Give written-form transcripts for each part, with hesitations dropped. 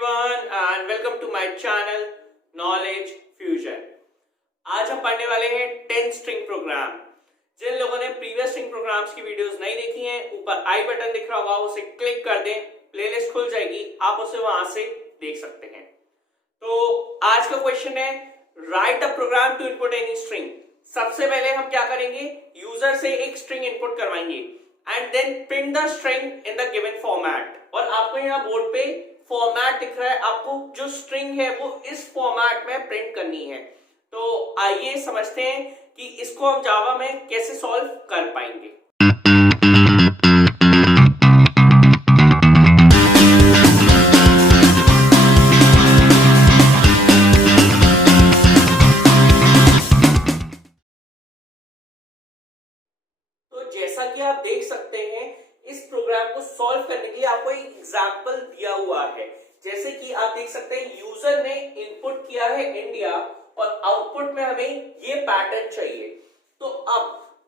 everyone and welcome to my channel Knowledge Fusion। आज हम पढ़ने वाले हैं 10 स्ट्रिंग प्रोग्राम। जिन लोगों ने प्रीवियस स्ट्रिंग प्रोग्राम्स की वीडियोस नहीं देखी हैं, ऊपर आई बटन दिख रहा होगा, उसे क्लिक कर दें, प्लेलिस्ट खुल जाएगी, आप उसे वहां से देख सकते हैं। तो आज का क्वेश्चन है write a program to input any string. सबसे पहले हम क्या करेंगे, यूजर से एक स्ट्रिंग इनपुट करवाएंगे and then print the string in the given format. और आपको यहाँ बोर्ड पे फॉर्मेट दिख रहा है, आपको जो स्ट्रिंग है वो इस फॉर्मेट में प्रिंट करनी है। तो आइए समझते हैं कि इसको हम जावा में कैसे सॉल्व कर पाएंगे। तो जैसा कि आप देख सकते हैं, इस प्रोग्राम को सॉल्व करने के लिए आपको एक एग्जांपल दिया हुआ है। जैसे कि आप देख सकते हैं, यूजर ने इनपुट किया है इंडिया और आउटपुट में हमें ये पैटर्न चाहिए। तो अब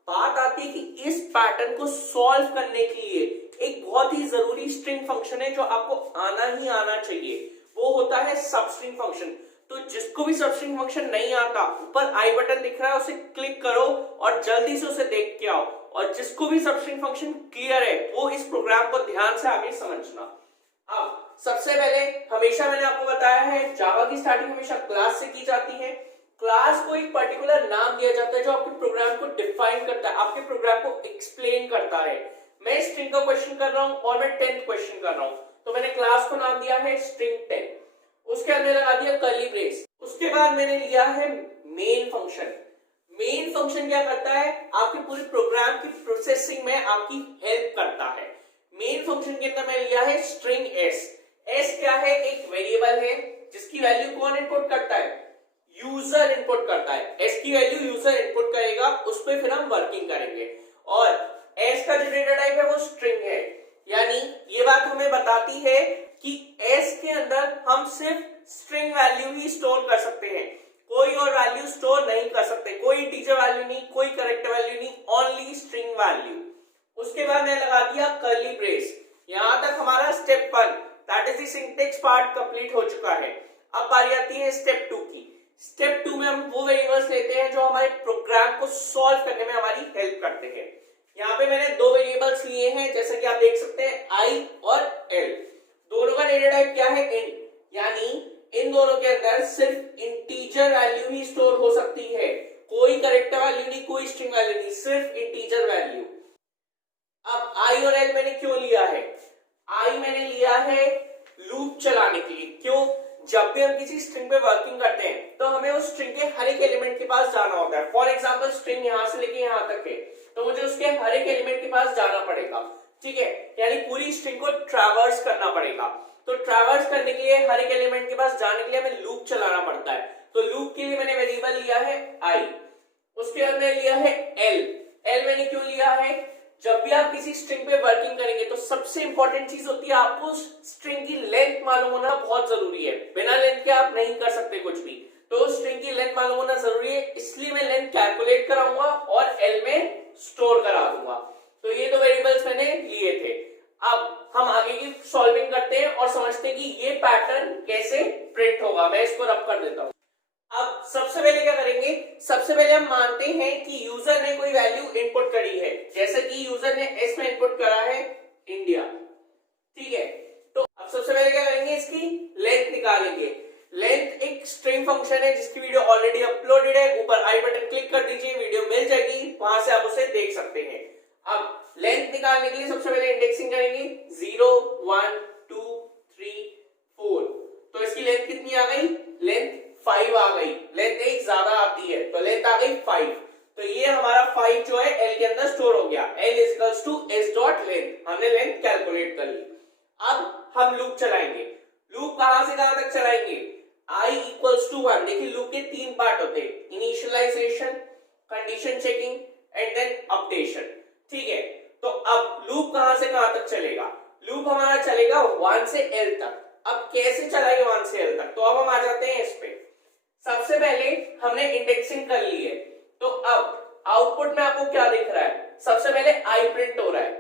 बात आती है कि इस पैटर्न को सॉल्व करने के लिए एक बहुत ही जरूरी स्ट्रिंग फंक्शन है जो आपको आना ही आना चाहिए, वो होता है सबस्ट्रिंग फंक्शन। तो जिसको भी सबस्ट्रिंग फंक्शन नहीं आता, ऊपर आई बटन दिख रहा है, उसे क्लिक करो और जल्दी से उसे देख के आओ। और जिसको भी सबस्ट्रिंग फंक्शन क्लियर है, वो इस प्रोग्राम को ध्यान से आगे समझना। अब सबसे पहले हमेशा मैंने आपको बताया है, जावा की स्टार्टिंग हमेशा क्लास से की जाती है। क्लास को एक पर्टिकुलर नाम दिया जाता है जो आपके प्रोग्राम को डिफाइन करता है, आपके प्रोग्राम को एक्सप्लेन करता है। मैं स्ट्रिंग का क्वेश्चन कर रहा हूं और मैं 10th क्वेश्चन कर रहा हूं, तो मैंने क्लास को नाम दिया है स्ट्रिंग 10, उसके अंदर लगा दिया कर्ली ब्रेस। उसके बाद मैंने लिया है मेन फंक्शन। मेन फंक्शन क्या करता है, आपके पूरे प्रोग्राम की प्रोसेसिंग में आपकी हेल्प करता है। मेन फंक्शन के अंदर मैंने लिया है स्ट्रिंग एस। एस क्या है, एक वेरिएबल है जिसकी वैल्यू कौन इनपुट करता है, यूजर इनपुट करता है। एस की वैल्यू यूजर इनपुट करेगा, उस पर फिर हम वर्किंग करेंगे। और एस का जो डेटा टाइप है वो स्ट्रिंग है, यानी ये बात हमें बताती है कि एस के अंदर हम सिर्फ स्ट्रिंग वैल्यू ही स्टोर कर सकते हैं, कोई और वैल्यू स्टोर नहीं कर सकते, कोई इंटीजर वैल्यू नहीं, कोई करेक्टर वैल्यू नहीं, ओनली स्ट्रिंग वैल्यू। उसके बाद मैंने लगा दिया कर्ली ब्रेस। यहां तक हमारा step 1 that is the syntax part complete हो चुका है। अब बारी आती है स्टेप 2 की। स्टेप 2 में हम वो वेरिएबल्स लेते हैं जो हमारे प्रोग्राम को सॉल्व करने में हमारी हेल्प करते हैं। यहाँ पे मैंने दो वेरिएबल्स लिए हैं, जैसा कि आप देख सकते हैं आई और एल। दोनों का डेटा टाइप क्या है, int, यानी इन दोनों के अंदर सिर्फ इंटीजर वैल्यू ही स्टोर हो सकती है, कोई करेक्टर वैल्यू नहीं, कोई स्ट्रिंग वैल्यू नहीं, सिर्फ इंटीजर वैल्यू। अब आई और एल मैंने क्यों लिया है, आई मैंने लिया है लूप चलाने के लिए। क्यों, जब भी हम किसी स्ट्रिंग पे वर्किंग करते हैं तो हमें उस स्ट्रिंग के हर एक एलिमेंट के पास जाना होता है। फॉर एग्जांपल स्ट्रिंग यहां से लेके यहां तक है, तो मुझे उसके हर एक एलिमेंट के पास जाना पड़ेगा, ठीक है, यानी पूरी स्ट्रिंग को ट्रैवर्स करना पड़ेगा। तो ट्रैवर्स करने के लिए, हर एक एलिमेंट के पास जाने के लिए हमें लूप चलाना पड़ता है। तो लूप के लिए मैंने वेरिएबल लिया है आई, उसके बाद मैंने लिया है एल। एल मैंने क्यों लिया है, जब भी आप किसी स्ट्रिंग पे वर्किंग करेंगे तो सबसे इंपॉर्टेंट चीज होती है, आपको स्ट्रिंग की लेंथ मालूम होना बहुत जरूरी है। बिना लेंथ के आप नहीं कर सकते कुछ भी, तो स्ट्रिंग की लेंथ मालूम होना जरूरी है, इसलिए मैं लेंथ कैलकुलेट कराऊंगा और एल में स्टोर करा दूंगा। तो ये दो वेरिएबल्स मैंने लिए थे। अब हम आगे की सॉल्विंग करते हैं और समझते हैं कि ये पैटर्न कैसे प्रिंट होगा। मैं इसको रब कर देता हूं। अब सबसे पहले क्या करेंगे, सबसे पहले हम मानते हैं कि यूजर ने कोई वैल्यू इनपुट करी है, जैसे कि यूजर ने एस में इनपुट करा है इंडिया, ठीक है। तो अब सबसे पहले क्या करेंगे, इसकी लेंथ निकालेंगे। लेंथ एक स्ट्रिंग फंक्शन है जिसकी वीडियो ऑलरेडी अपलोडेड है, ऊपर आई बटन क्लिक कर दीजिए, वीडियो मिल जाएगी, वहां से आप उसे देख सकते हैं। अब लेंथ निकालने के लिए सबसे पहले इंडेक्सिंग करेंगे, 0 1 2 3 4। तो इसकी लेंथ कितनी आ गई, लेंथ 5 आ गई। लेंथ एक ज्यादा आती है तो लेंथ आ गई 5। तो ये हमारा 5 जो है एल के अंदर स्टोर हो गया, L equals to S dot length. हमने लेंथ कैलकुलेट कर ली। अब हम लूप चलाएंगे। लूप कहां से कहां तक चलाएंगे, आई इक्वल्स टू 1। देखिए लूप के 3 पार्ट होते हैं, initialization, condition checking and then updation, ठीक है। तो अब लूप कहां से कहां तक चलेगा, लूप हमारा चलेगा 1 से एल तक। अब कैसे चलाएगा 1 से एल तक, तो अब हम आ जाते हैं इस पे। सबसे पहले हमने इंडेक्सिंग कर ली है, तो अब आउटपुट में आपको क्या दिख रहा है, सबसे पहले आई प्रिंट हो रहा है।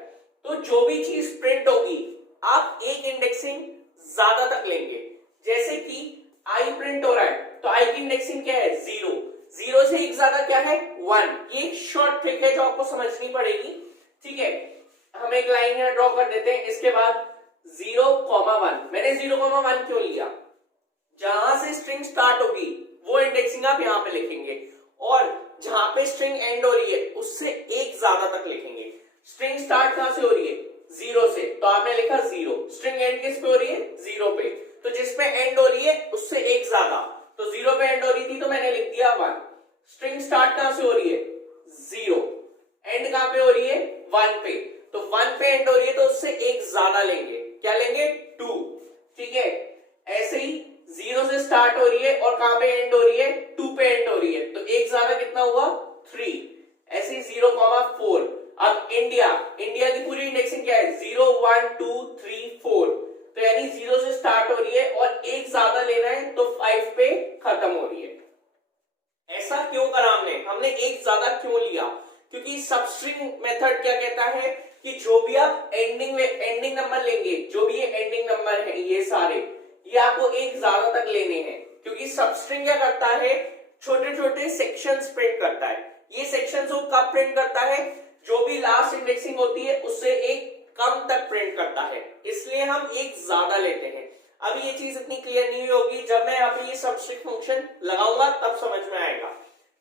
तो जो भी चीज प्रिंट होगी आप एक इंडेक्सिंग ज्यादा तक लेंगे, जैसे कि आई प्रिंट हो रहा है तो आई की इंडेक्सिंग क्या है 0, 0 से एक ज्यादा क्या है 1। ये एक शॉर्ट ट्रिक है जो आपको समझनी पड़ेगी। ठीक है, हम एक लाइन यहाँ ड्रॉ कर देते हैं, इसके बाद 0,1। मैंने 0,1 क्यों लिया, जहां से स्ट्रिंग स्टार्ट होगी वो इंडेक्सिंग आप यहां पे लिखेंगे, और जहां पे स्ट्रिंग एंड हो रही है उससे एक ज्यादा तक लिखेंगे। स्ट्रिंग स्टार्ट कहां से हो रही है 0 से, तो आपने लिखा 0। स्ट्रिंग एंड किस पे हो रही है 0 पे, तो जिस पे एंड हो रही है उससे एक ज्यादा, तो 0 पे एंड हो रही थी तो मैंने लिख दिया 1। स्ट्रिंग स्टार्ट कहां से हो रही है 0, एंड कहां पे हो रही है 1 पे, तो 1 पे एंड हो रही है तो उससे एक ज्यादा लेंगे, क्या लेंगे 2। ठीक है, ऐसे ही 0 से स्टार्ट हो रही है और कहां पे एंड हो रही है 2 पे एंड हो रही है, तो एक ज्यादा कितना हुआ 3। ऐसे ही 0,4। अब इंडिया की पूरी इंडेक्सिंग क्या है 0 1 2 3 4, तो यानी 0 से स्टार्ट हो रही है और एक ज्यादा लेना है तो 5 पे खत्म हो रही है। ऐसा क्यों करा हमने एक ज्यादा क्यों लिया, क्योंकि सबस्ट्रिंग मेथड क्या कहता है कि जो भी आप एंडिंग नंबर लेंगे, जो भी ये एंडिंग नंबर है ये सारे, ये आपको एक ज्यादा तक लेने हैं, क्योंकि सबस्ट्रिंग क्या करता है छोटे छोटे सेक्शंस प्रिंट करता है। ये सेक्शंस वो कब प्रिंट करता है, जो भी लास्ट इंडेक्सिंग होती है उससे एक कम तक प्रिंट करता है, इसलिए हम एक ज्यादा लेते हैं। अभी ये चीज इतनी क्लियर नहीं होगी, जब मैं यहाँ पे ये सबस्ट्रिंग फंक्शन लगाऊंगा तब समझ में आएगा।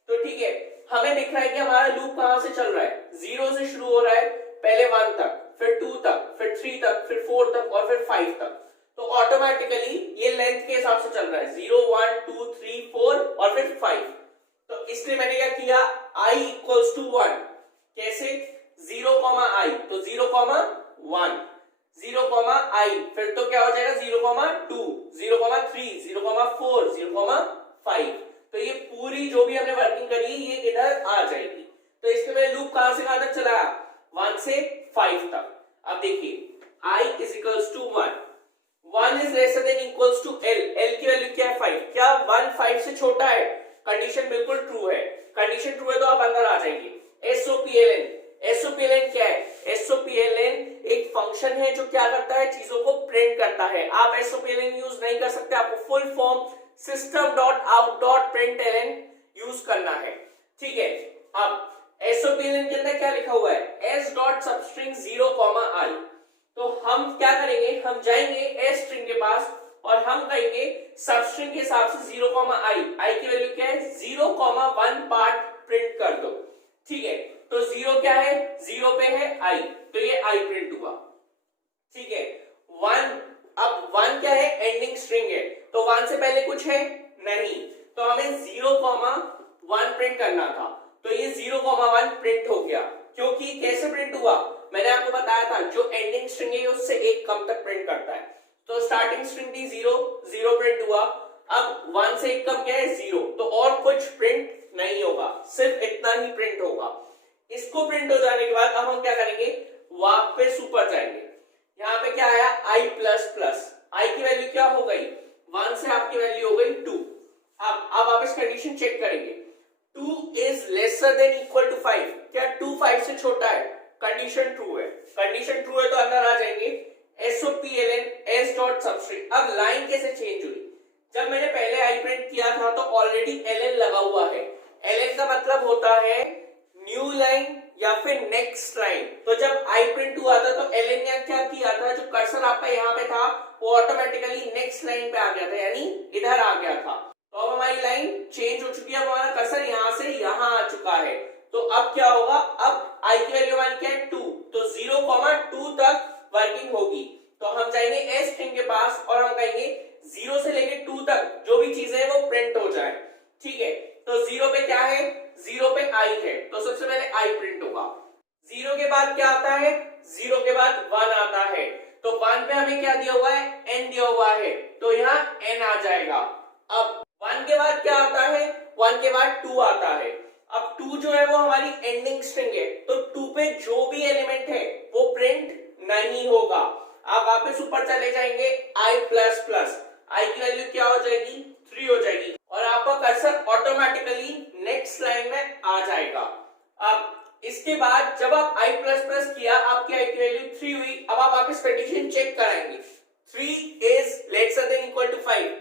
तो ठीक है, हमें दिख रहा है कि हमारा लूप कहां से चल रहा है, 0 से शुरू हो रहा है, पहले 1 तक, फिर 2 तक, फिर 3 तक, फिर 4 तक और फिर 5 तक। तो ऑटोमेटिकली ये लेंथ के हिसाब से चल रहा है 0 1 2 3 4 और फिर 5। तो इसलिए मैंने क्या किया i इक्वल्स टू 1, कैसे 0, i, तो 0,1, 0,i, फिर तो क्या हो जाएगा 0,2, 0,3, 0,4, 0,5। तो ये पूरी जो भी हमने वर्किंग करी ये इधर आ जाएगी। तो इसमें मैंने लूप कहां से कहां तक चलाया 1 से 5 तक। अब देखिए i is equals to 1, 1 is lesser than equals to l, l की वैल्यू क्या है 5, क्या 1 5 से छोटा है, कंडीशन बिल्कुल ट्रू है, कंडीशन ट्रू है तो आप अंदर आ जाएंगे। SOPLN, SOPLN क्या है, SOPLN एक फंक्शन है जो क्या करता है चीजों को प्रिंट करता है। आप SOPLN यूज नहीं कर सकते, आपको फुल फॉर्म system.out.println यूज करना है। ठीक है, अब SOPLN के अंदर क्या लिखा हुआ है s.substring 0,i, तो हम क्या करेंगे, हम जाएंगे s स्ट्रिंग के पास और हम कहेंगे सबस्ट्रिंग के हिसाब से 0,i, i की वैल्यू क्या है 0,1 पार्ट प्रिंट कर दो। ठीक है, तो 0 क्या है 0 पे है i, तो ये i प्रिंट हुआ। ठीक है, 1, अब 1 क्या है एंडिंग स्ट्रिंग है, तो 1 से पहले कुछ है नहीं, तो हमें 0,1 प्रिंट करना था, तो ये 0,1 प्रिंट हो गया। क्योंकि कैसे प्रिंट हुआ, मैंने आपको बताया था जो एंडिंग स्ट्रिंग है उससे एक कम तक प्रिंट करता है। तो स्टार्टिंग स्ट्रिंग थी 0, 0 प्रिंट हुआ, अब 1 से एक कम क्या है 0, तो और कुछ प्रिंट नहीं होगा, सिर्फ इतना ही प्रिंट होगा। इसको प्रिंट हो जाने के बाद अब हम क्या करेंगे, वापस ऊपर जाएंगे, यहाँ पे क्या आया i प्लस प्लस, i की वैल्यू क्या हो गई 1 से आपकी वैल्यू हो गई 2। अब आप इस कंडीशन चेक करेंगे, 2 is lesser than equal to 5, क्या 2 5 से छोटा है, कंडीशन ट्रू है, कंडीशन ट्रू है तो अंदर आ जाएंगे SOPLN s.substring। अब लाइन कैसे चेंज हुई, जब मैंने पहले i प्रिंट किया था तो ऑलरेडी ln लगा हुआ है, ln का मतलब होता है न्यू लाइन या फिर नेक्स्ट लाइन। तो जब i प्रिंट हुआ था तो ln ने क्या किया था, जो कर्सर आपका यहाँ पे था वो ऑटोमेटिकली नेक्स्ट लाइन पे आ गया था, यानी इधर आ गया था। तो अब हमारी लाइन चेंज हो चुकी है, हमारा कर्सर यहाँ से यहाँ आ चुका है। तो अब क्या होगा, अब i की वैल्यू हमारी क्या है 2, तो 0,2 तक वर्किंग होगी। तो हम जाएंगे s स्ट्रिंग के पास और हम कहेंगे 0 से लेके 2 तक जो भी चीजें हैं वो प्रिंट हो जाए। ठीक है, तो 0 पे क्या है 0 पे i है, तो सबसे पहले i प्रिंट होगा। 0 के बाद क्या आता है, 0 के बाद 1 आता है, तो 1 पे हमें क्या दिया हुआ है n दिया हुआ है, तो यहाँ n आ जाएगा। अब 1 के बाद क्या आता है, 1 के बाद 2 आता है। अब 2 जो है वो हमारी एंडिंग स्ट्रिंग है, तो 2 पे जो भी एलिमेंट है वो प्रिंट नहीं होगा। आप वापस ऊपर चले जाएंगे i प्लस प्लस, i की वैल्यू क्या हो जाएगी 3 हो जाएगी और आपका कर्सर ऑटोमेटिकली नेक्स्ट लाइन में आ जाएगा। अब इसके बाद जब आप i प्लस प्लस किया, आपकी i की वैल्यू 3 हुई। अब आप वापस कंडीशन चेक कराएंगे, 3 is lesser than equal to 5,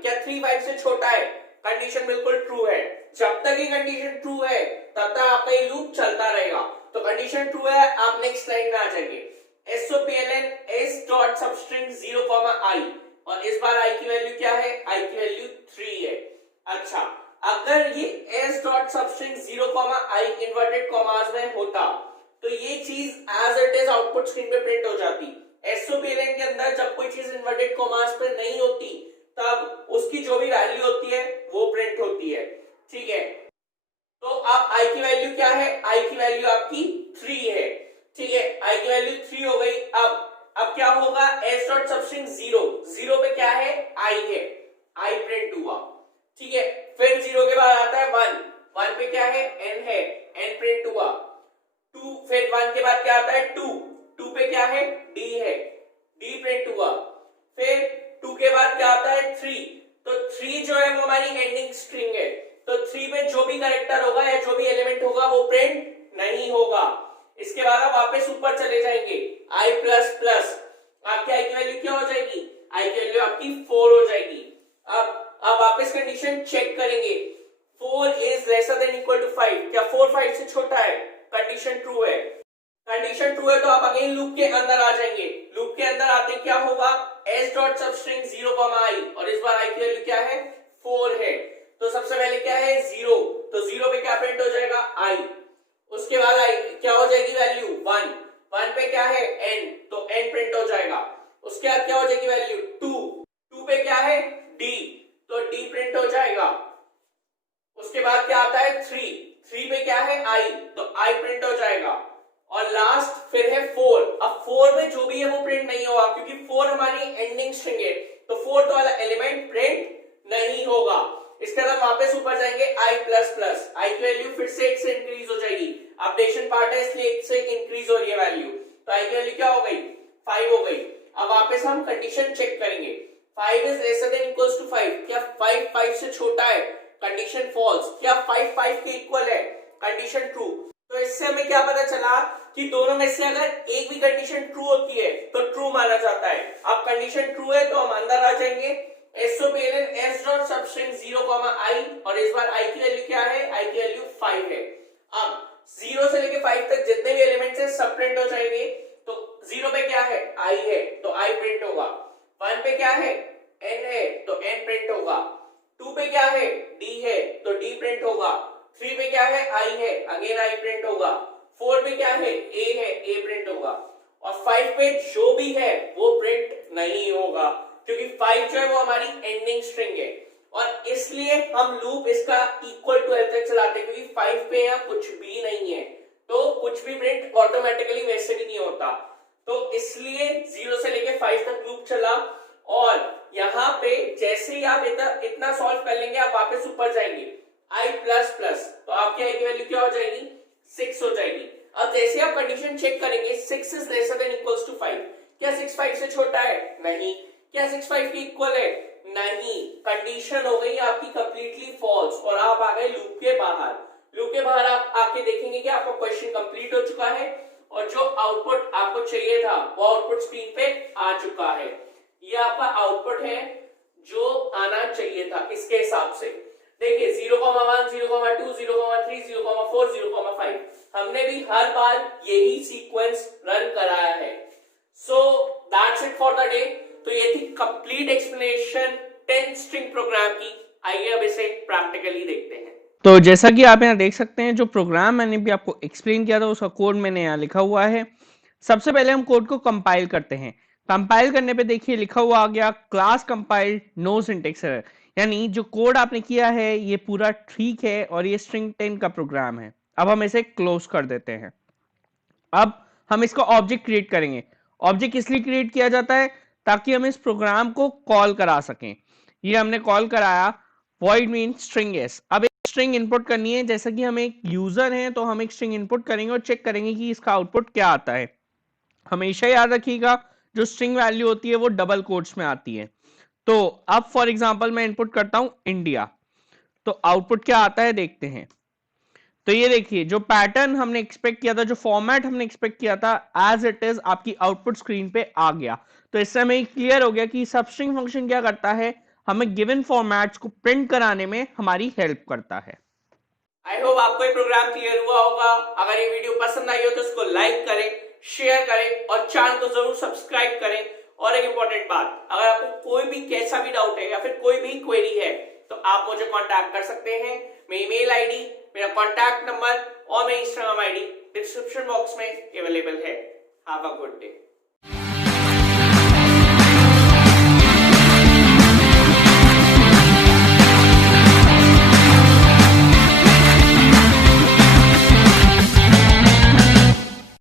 condition बिल्कुल ट्रू है। जब तक ये कंडीशन ट्रू है तब तक आपका ये लूप चलता रहेगा। तो कंडीशन ट्रू है, आप नेक्स्ट लाइन में आ जाएंगे। SOPLN S डॉट सबस्ट्रिंग 0, I, और इस बार I की वैल्यू क्या है? I की वैल्यू 3 है। अच्छा, अगर ये S डॉट सबस्ट्रिंग 0, I इन्वर्टेड कॉमास में होता तो ये चीज as it is output screen पे प्रिंट हो जाती। SOPLN के अंदर जब कोई चीज इन्वर्टेड कॉमास पे नहीं होती तब उसकी जो भी वैल्यू होती है वो प्रिंट होती है। ठीक है, तो अब I की वैल्यू क्या है? I की वैल्यू आपकी 3 है। ठीक है, I की वैल्यू 3 हो गई। अब क्या होगा? S डॉट सबस्ट्रिंग 0 पे क्या है? I है, I प्रिंट हुआ। ठीक है, फिर 0 के बाद आता है 1 पे क्या है? N है, N प्रिंट हुआ। 2, फिर 1 के बाद क्या आता है? 2 पे क्या है? D है, D प्रिंट हुआ। फिर 2 के बाद क्या आता है? 3, तो 3 जो है वो हमारी एंडिंग स्ट्रिंग है, तो 3 पे जो भी कैरेक्टर होगा या जो भी एलिमेंट होगा वो प्रिंट नहीं होगा। इसके बाद आप वापस ऊपर चले जाएंगे, I प्लस प्लस, आपकी I की वैल्यू क्या हो जाएगी? I की वैल्यू आपकी 4 हो जाएगी। अब वापस कंडीशन चेक करेंगे, 4 is lesser than equal to 5, क्या 4 5 से छोटा है? कंडीशन ट्रू है। कंडीशन ट्रू है तो आप अगेन लूप के अंदर आ जाएंगे। लूप के अंदर आते क्या होगा? S डॉट सबस्ट्रिंग 0, I, और इस बार I की वैल्यू क्या है? 4 है, तो सबसे पहले क्या है? 0, तो 0 पे क्या प्रिंट हो जाएगा? I। उसके बाद I क्या हो जाएगी वैल्यू? 1 पे क्या है? N, तो N प्रिंट हो जाएगा। उसके बाद क्या हो जाएगी वैल्यू? 2 पे क्या है? D, तो D प्रिंट हो जाएगा। उसके बाद क्या आता है? 3 पे क्या है? I, तो I प्रिंट हो जाएगा। और लास्ट फिर है 4। अब 4 में जो भी है वो प्रिंट नहीं होगा क्योंकि 4 हमारी एंडिंग स्ट्रिंग है, तो 4th वाला एलिमेंट प्रिंट नहीं होगा। इसके बाद वापस ऊपर जाएंगे, I प्लस प्लस, I की वैल्यू फिर से 1 से इंक्रीज हो जाएगी। अपडेशन पार्ट है इसलिए 1 से इंक्रीज हो रही है वैल्यू, तो I की वैल्यू क्या हो गई? 5 हो गई। अब वापस हम कंडीशन चेक करेंगे, 5 is lesser than equals to 5, क्या 5 5 से छोटा है? Condition false. क्या 5 5 के इक्वल है? Condition true. तो इससे हमें क्या पता चला कि दोनों में से अगर एक भी कंडीशन ट्रू होती है तो ट्रू माना जाता है। अब कंडीशन ट्रू है तो हम अंदर आ जाएंगे, SOPLN S डॉट सबस्ट्रिंग 0, I, और इस बार I की वैल्यू क्या है? I की वैल्यू 5 है। अब 0 से लेके 5 तक जितने भी एलिमेंट्स हैं सब प्रिंट हो जाएंगे। तो 0 पे क्या है? I है, तो I प्रिंट होगा। 1 पे क्या है? N है, तो N प्रिंट होगा। 2 पे क्या है? D है, तो D प्रिंट होगा। 3 पे क्या है? I है, अगेन I प्रिंट होगा। 4 पे क्या है? A है, A प्रिंट होगा। और 5 पे जो भी है वो प्रिंट नहीं होगा क्योंकि 5 जो है वो हमारी एंडिंग स्ट्रिंग है, और इसलिए हम लूप इसका इक्वल टू L तक चलाते हैं क्योंकि 5 पे यहाँ कुछ भी नहीं है, तो कुछ भी प्रिंट ऑटोमेटिकली वैसे भी नहीं होता। तो इसलिए 0 से लेके 5 तक लूप चला, और यहाँ पे जैसे ही आप इतना सॉल्व कर लेंगे आप वापस ऊपर जाएंगे, I प्लस प्लस, तो आपकी I की वैल्यू क्या हो जाएगी? 6 हो जाएगी। अब जैसे आप कंडीशन चेक करेंगे, 6 is lesser than equals to 5, क्या 6 5 से छोटा है? नहीं। क्या 6 5 के इक्वल है? नहीं। कंडीशन हो गई आपकी कंप्लीटली फॉल्स और आप आ गए लूप के बाहर। लूप के बाहर आप आके देखेंगे कि आपका क्वेश्चन कंप्लीट हो चुका है और जो आउटपुट आपको चाहिए था वो आउटपुट स्क्रीन पे आ चुका है। ये आपका आउटपुट है जो आना चाहिए था इसके हिसाब से। देखिए 0,1, 0,2, 0,3, 0,4, 0,5 हमने भी हर बार यही सीक्वेंस रन कराया है। So that's it for the day. तो ये थी कंप्लीट एक्सप्लेनेशन 10 स्ट्रिंग प्रोग्राम की। आइए अब इसे प्रैक्टिकली देखते हैं। तो जैसा कि आप यहाँ देख सकते हैं, जो प्रोग्राम मैंने भी आपको एक्सप्लेन किया था उसका कोड मैंने यहाँ लिखा हुआ है। सबसे पहले हम कोड को कंपाइल करते हैं। कंपाइल करने पे देखिए लिखा हुआ आ गया class compiled no syntax error, यानी जो कोड आपने किया है ये पूरा ठीक है और ये स्ट्रिंग 10 का प्रोग्राम है। अब हम इसे क्लोज कर देते हैं। अब हम इसका ऑब्जेक्ट क्रिएट करेंगे। ऑब्जेक्ट इसलिए क्रिएट किया जाता है ताकि हम इस प्रोग्राम को कॉल करा सकें। ये हमने कॉल कराया, void मीन स्ट्रिंग s। अब एक स्ट्रिंग इनपुट करनी है, जैसा कि हम एक यूजर हैं तो हम एक स्ट्रिंग इनपुट करेंगे और चेक करेंगे कि इसका आउटपुट क्या आता है। हमेशा याद रखिएगा जो स्ट्रिंग वैल्यू होती है वो डबल कोट्स में आती है। तो अब फॉर एग्जांपल मैं इनपुट करता हूं इंडिया, तो आउटपुट क्या आता है देखते हैं। तो ये देखिए जो पैटर्न हमने एक्सपेक्ट किया था, जो फॉर्मेट हमने एक्सपेक्ट किया था, एज इट इज आपकी आउटपुट स्क्रीन पे आ गया। तो इससे हमें क्लियर हो गया कि सबस्ट्रिंग फंक्शन क्या करता है, हमें गिवन फॉर्मेट्स को प्रिंट कराने में हमारी हेल्प करता है। आई होप आपको ये प्रोग्राम क्लियर हुआ होगा। अगर ये वीडियो पसंद आई हो तो इसको लाइक करें, शेयर करें और चैनल को जरूर सब्सक्राइब करें। और एक इंपॉर्टेंट बात, अगर आपको कोई भी कैसा भी डाउट है या फिर कोई भी क्वेरी है तो आप मुझे कांटेक्ट कर सकते हैं। मेरी मेल आईडी, मेरा कांटेक्ट नंबर और मेरी इंस्टाग्राम आईडी डिस्क्रिप्शन बॉक्स में अवेलेबल है। Have a good day.